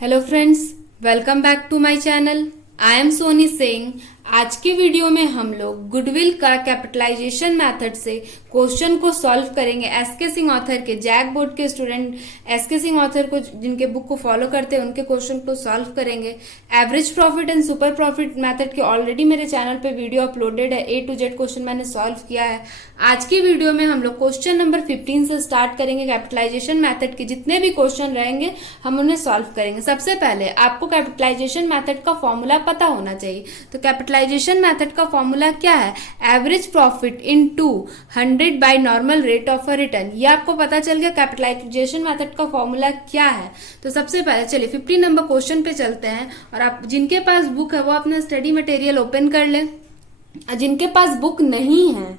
Hello friends, welcome back to my channel. I am Soni Singh. आज की video में हम लोग गुडविल का कैपिटलाइजेशन मेथड से क्वेश्चन को सॉल्व करेंगे। एसके सिंह ऑथर के, जैक बोर्ड के स्टूडेंट एसके सिंह ऑथर को जिनके बुक को फॉलो करते हैं उनके क्वेश्चन को सॉल्व करेंगे। Average profit and super profit method के ऑलरेडी मेरे चैनल पे वीडियो अपलोडेड है। A to Z क्वेश्चन मैंने सॉल्व किया है। आज की वीडियो में हम लोग क्वेश्चन नंबर 15 से स्टार्ट करेंगे। कैपिटलाइजेशन मेथड के जितने भी क्वेश्चन रहेंगे हम उन्हें सॉल्व करेंगे। सबसे पहले आपको कैपिटलाइजेशन मेथड का फॉर्मूला पता होना चाहिए। तो कैपिटलाइजेशन मेथड का फॉर्मूला क्या है? Average profit into 100 bye normal rate of a return. ये आपको पता चल गया कैपिटलाइजेशन मेथड का फॉर्मूला क्या है। तो सबसे पहले चलिए 15 नंबर क्वेश्चन पे चलते हैं। और आप जिनके पास बुक है वो अपना स्टडी मटेरियल ओपन कर लें। जिनके पास बुक नहीं है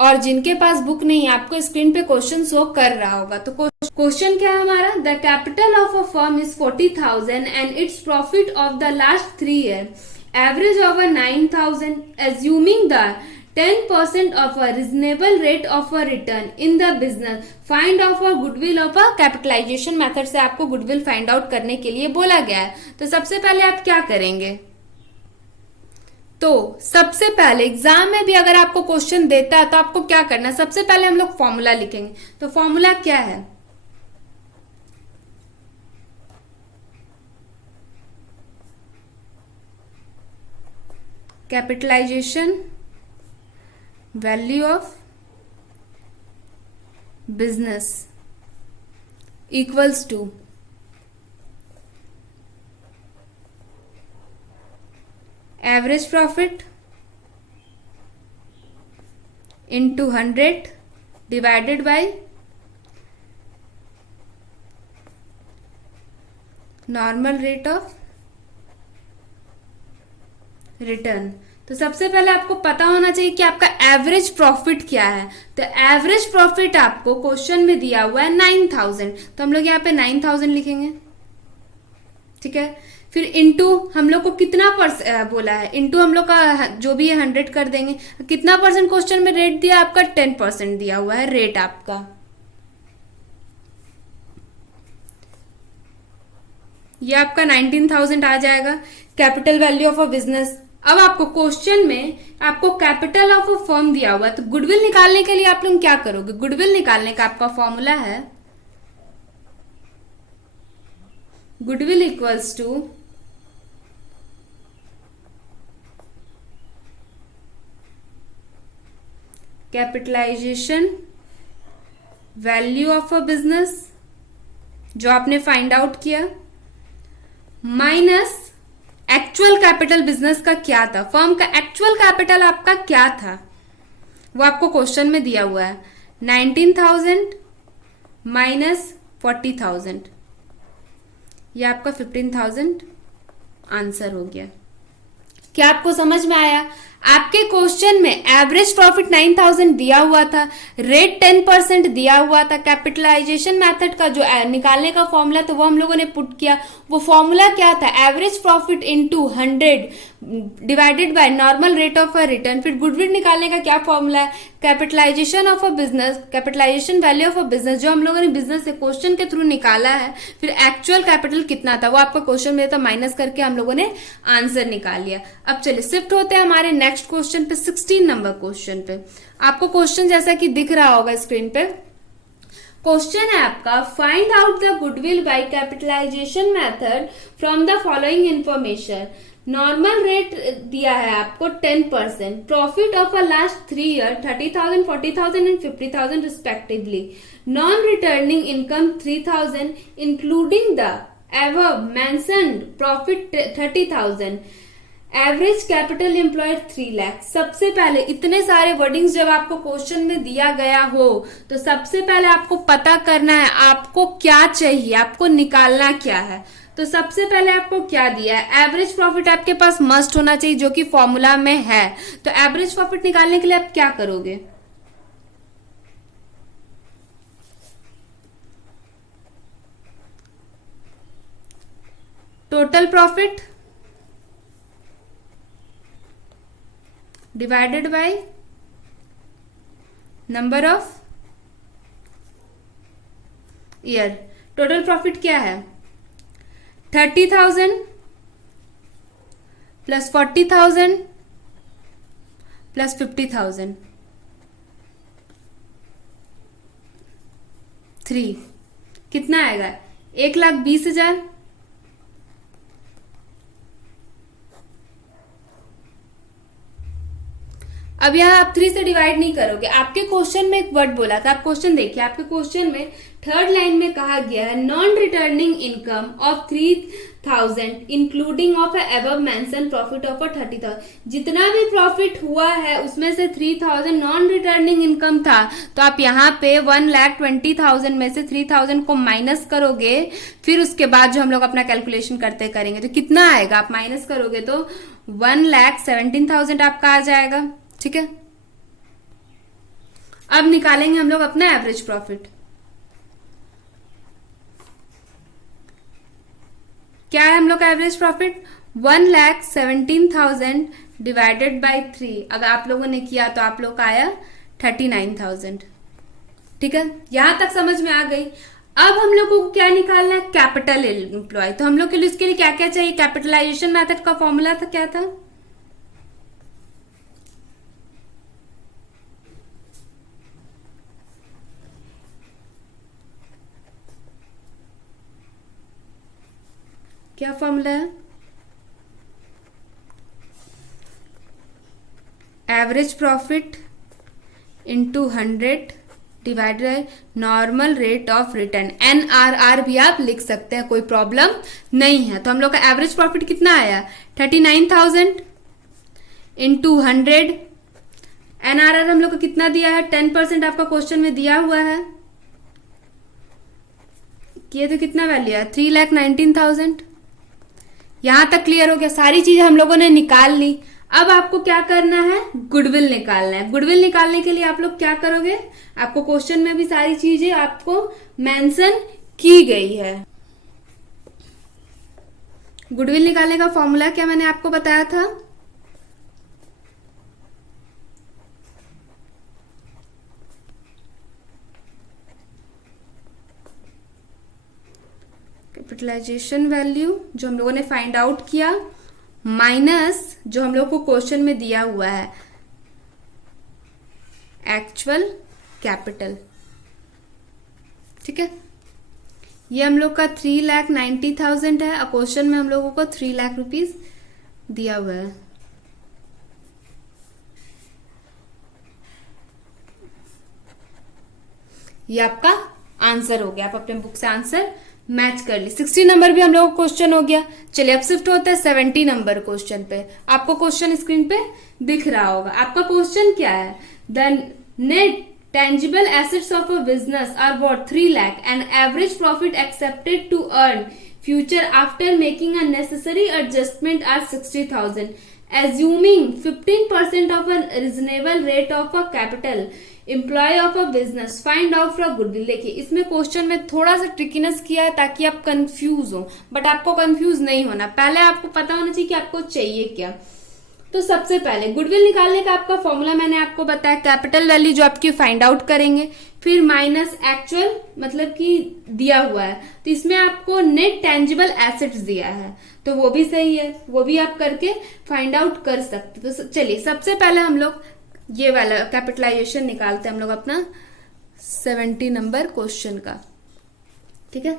और जिनके पास बुक नहीं है, आपको स्क्रीन पे क्वेश्चन शो कर रहा होगा। तो क्वेश्चन क्या है हमारा? The capital of a firm is 40,000 and its profit of the last 3 year average over 9,000 assuming the 10% of a reasonable rate of a return in the business. Find of a goodwill of a capitalization method से आपको goodwill find out करने के लिए बोला गया है। तो सबसे पहले आप क्या करेंगे? तो सबसे पहले एग्जाम में भी अगर आपको क्वेश्चन देता है तो आपको क्या करना है? सबसे पहले हम लोग फॉर्मूला लिखेंगे। तो फॉर्मूला क्या है? Capitalisation value of business equals to average profit into 100 divided by normal rate of return. तो सबसे पहले आपको पता होना चाहिए कि आपका एवरेज प्रॉफिट क्या है। तो एवरेज प्रॉफिट आपको क्वेश्चन में दिया हुआ है 9,000, तो हम लोग यहाँ पे 9,000 लिखेंगे। ठीक है, फिर इंटू हम लोग को कितना बोला है? इंटू हम लोग का जो भी है 100 कर देंगे। कितना परसेंट क्वेश्चन में रेट दिया? आपका 10% दिया हुआ है रेट आपका। ये आपका 19,000 आ जाएगा capital value of a business. अब आपको क्वेश्चन में आपको कैपिटल ऑफ अ फर्म दिया हुआ है, तो गुडविल निकालने के लिए आप लोग क्या करोगे? गुडविल निकालने का आपका फॉर्मूला है goodwill equals to capitalisation value of a business जो आपने फाइंड आउट किया माइनस एक्चुअल कैपिटल बिजनेस का क्या था। फर्म का एक्चुअल कैपिटल आपका क्या था वो आपको क्वेश्चन में दिया हुआ है 19,000 माइनस 40,000। ये आपका 15,000 आंसर हो गया। क्या आपको समझ में आया? आपके क्वेश्चन में एवरेज प्रॉफिट 9,000 दिया हुआ था, रेट 10% दिया हुआ था। कैपिटलाइजेशन मेथड का जो निकालने का फॉर्मूला था वो हम लोगों ने पुट किया। वो फॉर्मूला क्या था? Average profit into 100 divided by normal rate of a return. फिर गुडविल निकालने का क्या फॉर्मूला है? Capitalisation of a business, capitalisation value of a business जो हम लोगों ने बिजनेस से क्वेश्चन के थ्रू निकाला है। फिर एक्चुअल कैपिटल कितना था वो आपका क्वेश्चन में था, माइनस करके हम लोगों ने आंसर निकाल लिया। अब चलिए शिफ्ट होते हैं हमारे नेक्स्ट क्वेश्चन पे, 16 नंबर क्वेश्चन पे। आपको क्वेश्चन जैसा कि दिख रहा होगा स्क्रीन पे, क्वेश्चन है आपका find out the goodwill by capitalisation method from the following information. Normal rate दिया है आपको 10%, profit of a last 3 year 30,000, 40,000 and 50,000 respectively, non returning income 3,000 including the above mentioned profit 30,000, average capital employed 3 lakh. सबसे पहले इतने सारे wordings जब आपको question में दिया गया हो तो सबसे पहले आपको पता करना है आपको क्या चाहिए, आपको निकालना क्या है। तो सबसे पहले आपको क्या दिया है? एवरेज प्रॉफिट आपके पास मस्ट होना चाहिए जो कि फॉर्मूला में है। तो एवरेज प्रॉफिट निकालने के लिए आप क्या करोगे? Total profit divided by number of year. Total profit क्या है? 30,000 प्लस 40,000 प्लस 50,000, 3 कितना आएगा? 1,20,000। अब यहाँ आप 3 से डिवाइड नहीं करोगे, आपके क्वेश्चन में एक वर्ड बोला था, आप क्वेश्चन देखिए, आपके क्वेश्चन में थर्ड लाइन में कहा गया है non returning income of 3,000 including of above mention profit of 30,000। जितना भी प्रॉफिट हुआ है उसमें से 3,000 नॉन रिटर्निंग इनकम था, तो आप यहाँ पे 1,20,000 में से 3,000 को माइनस करोगे, फिर उसके बाद जो हम लोग अपना कैलकुलेशन करते करेंगे तो कितना आएगा, आप माइनस करोगे तो 1,17,000 आपका आ जाएगा। ठीक है, अब निकालेंगे हम लोग अपना एवरेज प्रॉफिट। क्या है हम लोग का एवरेज प्रॉफिट? 1,17,000 divided by 3। अगर आप लोगों ने किया तो आप लोग का आया 39,000। ठीक है, यहां तक समझ में आ गई। अब हम लोगों को क्या निकालना है? Capital employ. तो हम लोग के लिए इसके लिए क्या क्या चाहिए? कैपिटलाइजेशन मेथड का फॉर्मूला था, क्या था? क्या फॉर्मूला है? Average profit into 100 divided by normal rate of return, NRR भी आप लिख सकते हैं, कोई प्रॉब्लम नहीं है। तो हम लोग का एवरेज प्रॉफिट कितना आया? 39,000 इंटू 100। NRR हम लोग को कितना दिया है? 10% आपका क्वेश्चन में दिया हुआ है। ये तो कितना वैल्यू है? 3,19,000। यहां तक क्लियर हो गया? सारी चीजें हम लोगों ने निकाल ली। अब आपको क्या करना है? गुडविल निकालना है। गुडविल निकालने के लिए आप लोग क्या करोगे? आपको क्वेश्चन में भी सारी चीजें आपको मेंशन की गई है। गुडविल निकालने का फॉर्मूला क्या मैंने आपको बताया था? कैपिटलाइजेशन वैल्यू जो हम लोगों ने फाइंड आउट किया माइनस जो हम लोग को क्वेश्चन में दिया हुआ है एक्चुअल कैपिटल। ठीक है, ये हम लोग का 3,90,000 है और क्वेश्चन में हम लोगों को 3 लाख रुपीज दिया हुआ है। ये आपका आंसर हो गया। आप अपने बुक से आंसर मैच कर ली। 60 नंबर भी हम लोग को क्वेश्चन हो गया। चलिए अब शिफ्ट होता है 70 नंबर क्वेश्चन पे। आपको क्वेश्चन स्क्रीन पे दिख रहा होगा। आपका क्वेश्चन क्या है? The net tangible assets of a business are worth 3 lakh and average profit accepted to earn future after making a necessary adjustment are 60,000. Assuming 15% of a reasonable rate of a capital employee of a business, find out for goodwill। देखिए इसमें question में थोड़ा सा ट्रिकीनेस किया है ताकि आप confuse हो, बट आपको कंफ्यूज नहीं होना। पहले आपको पता होना चाहिए कि आपको चाहिए क्या। तो सबसे पहले गुडविल निकालने का आपका फॉर्मूला मैंने आपको बताया, कैपिटल वैल्यू जो आपकी फाइंड आउट करेंगे, फिर माइनस एक्चुअल मतलब कि दिया हुआ है, तो इसमें आपको नेट टेंजिबल एसेट्स दिया है, तो वो भी सही है, वो भी आप करके फाइंड आउट कर सकते। तो चलिए सबसे पहले हम लोग ये वाला कैपिटलाइजेशन निकालते हैं हम लोग अपना 70 नंबर क्वेश्चन का। ठीक है,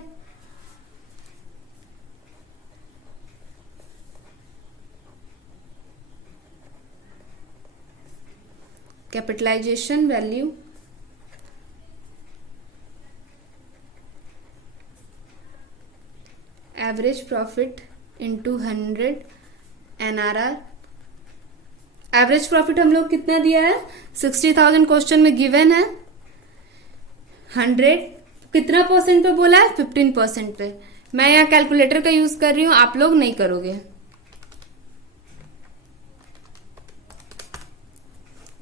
capitalisation value average profit into 100 NRR। Average profit हम लोग कितना दिया है? 60,000 क्वेश्चन में गिवन है। 100 कितना परसेंट पे बोला है? 15% पे। मैं यहाँ कैलकुलेटर का यूज कर रही हूं, आप लोग नहीं करोगे।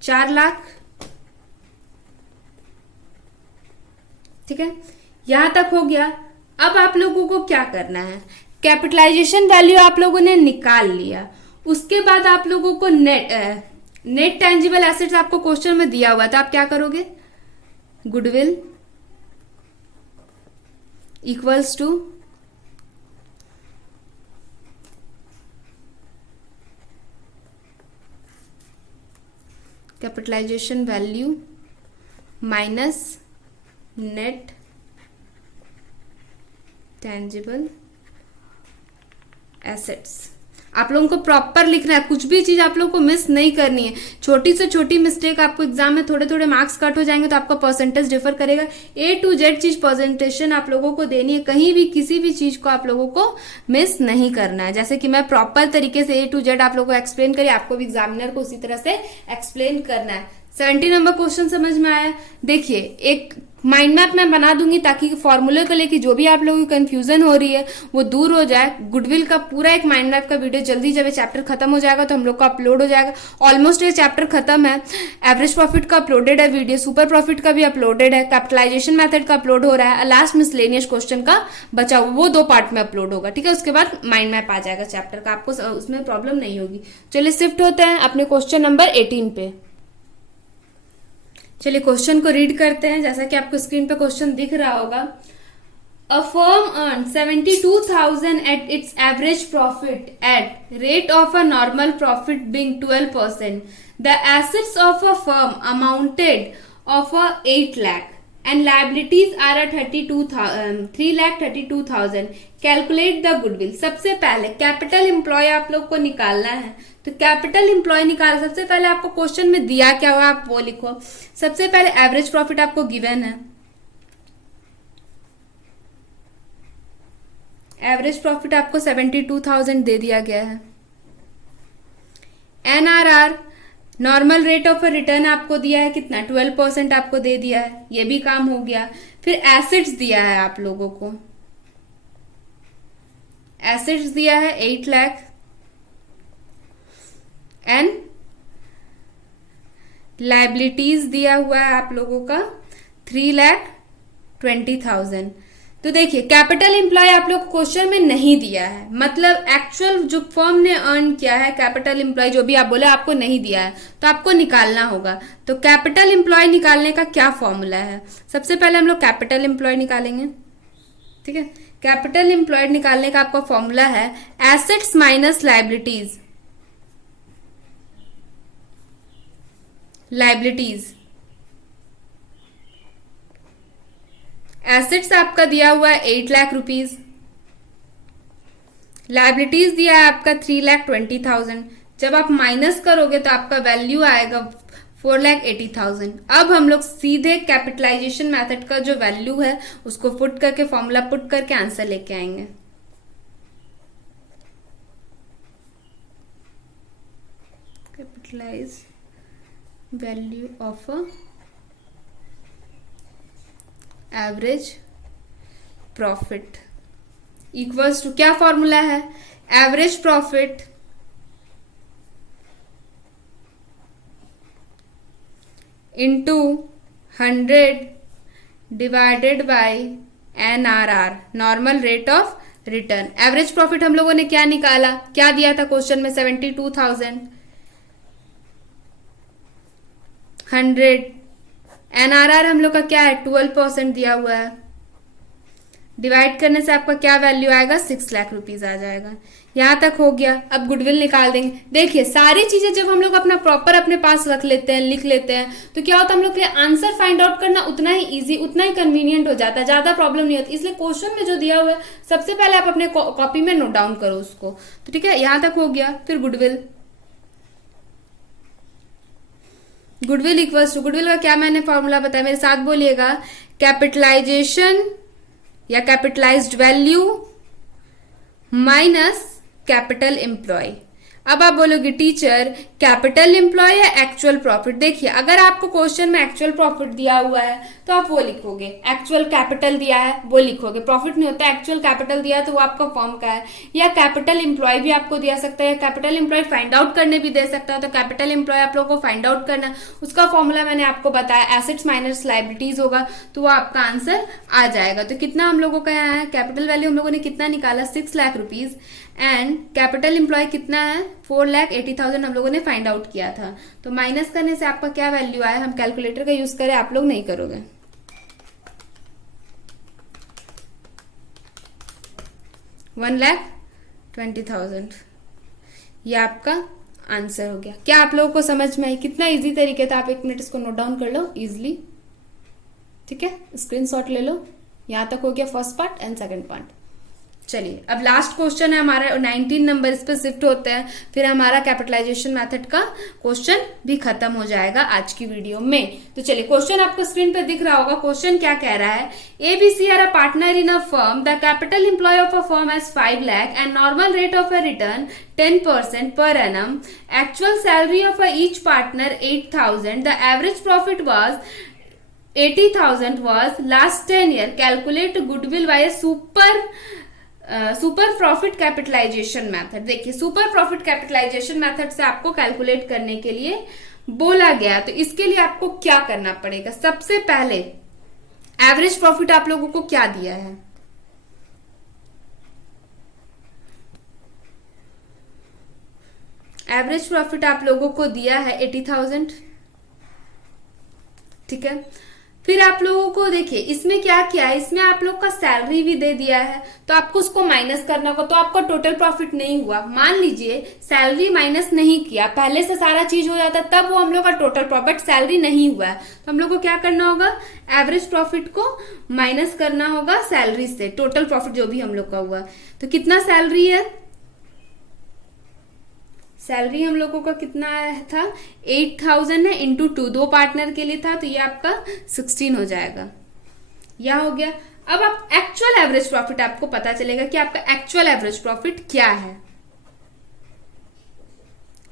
4 लाख। ठीक है, यहां तक हो गया। अब आप लोगों को क्या करना है? कैपिटलाइजेशन वैल्यू आप लोगों ने निकाल लिया, उसके बाद आप लोगों को नेट टेंजिबल एसेट्स आपको क्वेश्चन में दिया हुआ था, आप क्या करोगे? Goodwill equals to capitalisation value minus net tangible assets. आप लोगों को प्रॉपर लिखना है, कुछ भी चीज आप लोगों को मिस नहीं करनी है। छोटी से छोटी मिस्टेक आपको एग्जाम में थोड़े थोड़े मार्क्स कट हो जाएंगे तो आपका परसेंटेज डिफर करेगा। A to Z चीज प्रेजेंटेशन आप लोगों को देनी है, कहीं भी किसी भी चीज को आप लोगों को मिस नहीं करना है। जैसे कि मैं प्रॉपर तरीके से A to Z आप लोगों को एक्सप्लेन करी, आपको भी एग्जामिनर को उसी तरह से एक्सप्लेन करना है। 70 नंबर क्वेश्चन समझ में आया। देखिए एक माइंड मैप मैं बना दूंगी ताकि फॉर्मूले को लेकर जो भी आप लोगों की कंफ्यूजन हो रही है वो दूर हो जाए। गुडविल का पूरा एक माइंड मैप का वीडियो जल्दी जब ये चैप्टर खत्म हो जाएगा तो हम लोग का अपलोड हो जाएगा। ऑलमोस्ट ये चैप्टर खत्म है। एवरेज प्रॉफिट का अपलोडेड है वीडियो, सुपर प्रॉफिट का भी अपलोडेड है, कैपिटलाइजेशन मेथड का अपलोड हो रहा है, लास्ट मिसलेनियस क्वेश्चन का बचा हुआ वो 2 पार्ट में अपलोड होगा। ठीक है, उसके बाद माइंड मैप आ जाएगा चैप्टर का, आपको उसमें प्रॉब्लम नहीं होगी। चलिए शिफ्ट होते हैं अपने क्वेश्चन नंबर 18 पे। चलिए क्वेश्चन को रीड करते हैं। जैसा कि आपको स्क्रीन पे क्वेश्चन दिख रहा होगा, a firm earn 72,000 at its average profit at rate of a normal profit being 12%। The assets of a firm amounted of 8 lakh and liabilities are at 3,32,000. Calculate the goodwill. सबसे पहले capital employ आप लोग को निकालना है, तो capital employ निकाल। सबसे पहले आपको क्वेश्चन में दिया क्या हुआ आप वो लिखो। सबसे पहले एवरेज प्रॉफिट आपको गिवन है, एवरेज प्रॉफिट आपको 72,000 दे दिया गया है। NRR normal rate of return आपको दिया है कितना, 12% आपको दे दिया है, ये भी काम हो गया। फिर एसेट्स दिया है आप लोगों को, एसेट्स दिया है 8 लाख एंड लाइबिलिटीज दिया हुआ है आप लोगों का 3,20,000। तो देखिए कैपिटल एम्प्लॉय आप लोग को क्वेश्चन में नहीं दिया है, मतलब एक्चुअल जो फर्म ने अर्न किया है कैपिटल एम्प्लॉय जो भी आप बोले आपको नहीं दिया है, तो आपको निकालना होगा। तो कैपिटल एम्प्लॉय निकालने का क्या फॉर्मूला है, सबसे पहले हम लोग कैपिटल एम्प्लॉय निकालेंगे। ठीक है, कैपिटल एम्प्लॉयड निकालने का आपका फॉर्मूला है assets minus liabilities. Liabilities assets आपका दिया हुआ है 8 लाख रुपीज, लाइबिलिटीज दिया है आपका 3,20,000। जब आप माइनस करोगे तो आपका वैल्यू आएगा 4,80,000। अब हम लोग सीधे कैपिटलाइजेशन मेथड का जो वैल्यू है उसको पुट करके फॉर्मूला पुट करके आंसर लेके आएंगे। Capitalise value of average profit equals to क्या फॉर्मूला है, average profit into 100 divided by NRR normal rate of return. Average profit हम लोगों ने क्या निकाला, क्या दिया था क्वेश्चन में 72,000, 100 NRR हम लोग का क्या है 12% दिया हुआ है, डिवाइड करने से आपका क्या वैल्यू आएगा 6 लाख रुपीज आ जाएगा। यहां तक हो गया। अब गुडविल निकाल देंगे। देखिए सारी चीजें जब हम लोग अपना प्रॉपर अपने पास रख लेते हैं, लिख लेते हैं, तो क्या होता है हम लोग के लिए आंसर फाइंड आउट करना उतना ही इजी, उतना ही कन्वीनियंट हो जाता है, ज्यादा प्रॉब्लम नहीं होती। इसलिए क्वेश्चन में जो दिया हुआ है सबसे पहले आप अपने कॉपी में नोट डाउन करो उसको। तो ठीक है, यहां तक हो गया। फिर goodwill, goodwill equals to, goodwill का क्या मैंने फॉर्मूला बताया, मेरे साथ बोलिएगा, कैपिटलाइजेशन या capitalised value minus capital employ. अब आप बोलोगे टीचर कैपिटल एम्प्लॉय या एक्चुअल प्रॉफिट। देखिए अगर आपको क्वेश्चन में एक्चुअल प्रॉफिट दिया हुआ है तो आप वो लिखोगे, एक्चुअल कैपिटल दिया है वो लिखोगे, प्रॉफिट नहीं होता, एक्चुअल कैपिटल दिया है तो वो आपका फॉर्म का है। या कैपिटल एम्प्लॉय भी आपको दिया सकता है, कैपिटल एम्प्लॉय फाइंड आउट करने भी दे सकता है, तो कैपिटल एम्प्लॉय आप लोगों को फाइंड आउट करना, उसका फॉर्मूला मैंने आपको बताया, एसेट्स माइनस लाइबिलिटीज होगा, तो वो आपका आंसर आ जाएगा। तो कितना हम लोगों का यहाँ है, कैपिटल वैल्यू हम लोगों ने कितना निकाला 6 lakh rupees and capital employ कितना है 4,80,000 हम लोगों ने फाइंड आउट किया था। तो माइनस करने से आपका क्या वैल्यू आया, हम कैलकुलेटर का यूज करें, आप लोग नहीं करोगे, 1,20,000 ये आपका आंसर हो गया। क्या आप लोगों को समझ में आई? कितना इजी तरीके था, आप 1 मिनट इसको नोट डाउन कर लो इजिली, ठीक है, स्क्रीनशॉट ले लो। यहां तक हो गया first part and second part. चलिए अब लास्ट क्वेश्चन है हमारा 19 नंबर, इस पे शिफ्ट होते हैं, फिर हमारा कैपिटलाइजेशन मेथड का क्वेश्चन भी खत्म हो जाएगा आज की वीडियो में। तो चलिए क्वेश्चन आपको स्क्रीन पे दिख रहा होगा। क्वेश्चन क्या कह रहा है, ABC are a partner in a firm, the capital employ of a firm has 5 lakh and normal rate of a return 10% per annum. Actual salary of each partner 8,000. The average profit was 80,000 was last 10 year. Calculate goodwill by a super profit capitalisation method. देखिए super profit capitalisation method से आपको calculate करने के लिए बोला गया, तो इसके लिए आपको क्या करना पड़ेगा? सबसे पहले एवरेज प्रॉफिट आप लोगों को क्या दिया है? एवरेज प्रॉफिट आप लोगों को दिया है 80,000, ठीक है। फिर आप लोगों को देखिए इसमें क्या किया है, इसमें आप लोग का सैलरी भी दे दिया है, तो आपको उसको माइनस करना होगा, तो आपका टोटल प्रॉफिट नहीं हुआ। मान लीजिए सैलरी माइनस नहीं किया, पहले से सारा चीज हो जाता तब वो हम लोग का टोटल प्रॉफिट, सैलरी नहीं हुआ है, तो हम लोग को क्या करना होगा, एवरेज प्रॉफिट को माइनस करना होगा सैलरी से, टोटल प्रॉफिट जो भी हम लोग का हुआ। तो कितना सैलरी है, सैलरी हम लोगों का कितना था 8,000 है, इंटू 2, 2 पार्टनर के लिए था, तो ये आपका 16 हो जाएगा। यह हो गया। अब आप एक्चुअल एवरेज प्रॉफिट आपको पता चलेगा कि आपका एक्चुअल एवरेज प्रॉफिट क्या है।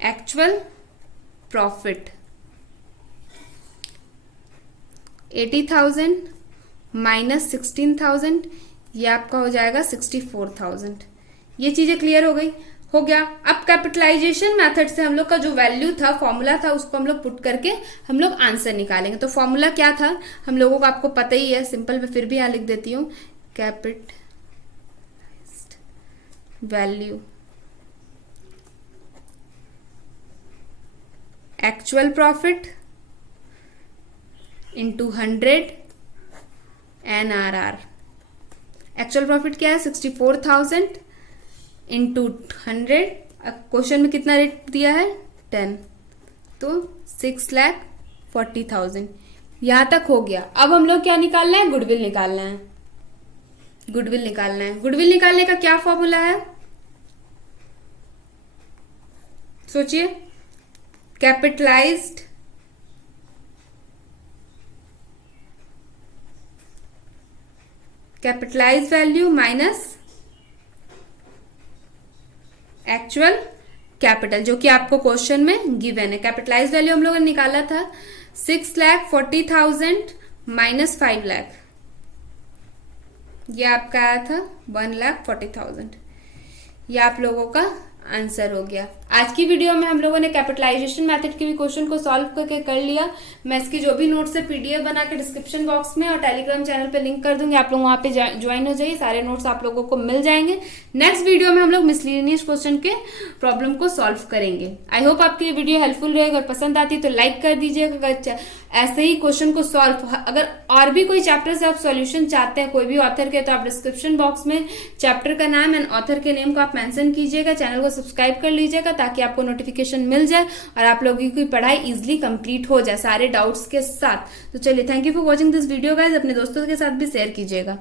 एक्चुअल प्रॉफिट 80,000 माइनस 16,000, ये आपका हो जाएगा 64,000। ये चीजें क्लियर हो गया। अब कैपिटलाइजेशन मेथड से हम लोग का जो वैल्यू था, फॉर्मूला था, उसको हम लोग पुट करके हम लोग आंसर निकालेंगे। तो फॉर्मूला क्या था हम लोगों को आपको पता ही है, सिंपल में फिर भी यहां लिख देती हूँ, capitalised value actual profit into 100 NRR। Actual profit क्या है 64,000 इंटू 100, क्वेश्चन में कितना रेट दिया है 10, तो 6,40,000। यहां तक हो गया। अब हम लोग क्या निकालना है, गुडविल निकालना है। गुडविल निकालना है। गुडविल निकालने का क्या फॉर्मूला है, सोचिए, capitalised value minus actual capital, जो कि आपको क्वेश्चन में गिवन है। कैपिटलाइज वैल्यू हम लोगों ने निकाला था 6,40,000 माइनस 5 लाख, ये आपका आया था 1,40,000। ये आप लोगों का आंसर हो गया। आज की वीडियो में हम लोगों ने कैपिटलाइजेशन मेथड के भी क्वेश्चन को सॉल्व करके कर लिया। मैं इसकी जो भी नोट्स है PDF बना के डिस्क्रिप्शन बॉक्स में और टेलीग्राम चैनल पे लिंक कर दूंगी, आप लोग वहां पे ज्वाइन हो जाइए, सारे नोट्स आप लोगों को मिल जाएंगे। नेक्स्ट वीडियो में हम लोग मिसलेनियस क्वेश्चन के प्रॉब्लम को सॉल्व करेंगे। आई होप आपकी ये वीडियो हेल्पफुल रहेगा, अगर पसंद आती है तो लाइक कर दीजिएगा। ऐसे ही क्वेश्चन को सॉल्व, अगर और भी कोई चैप्टर से आप सॉल्यूशन चाहते हैं कोई भी ऑथर के, तो आप डिस्क्रिप्शन बॉक्स में चैप्टर का नाम एंड ऑथर के नेम को आप मेंशन कीजिएगा, चैनल को सब्सक्राइब कर लीजिएगा ताकि आपको नोटिफिकेशन मिल जाए और आप लोगों की पढ़ाई इजिली कंप्लीट हो जाए सारे डाउट्स के साथ। तो चलिए, thank you for watching this video guys. अपने दोस्तों के साथ भी शेयर कीजिएगा।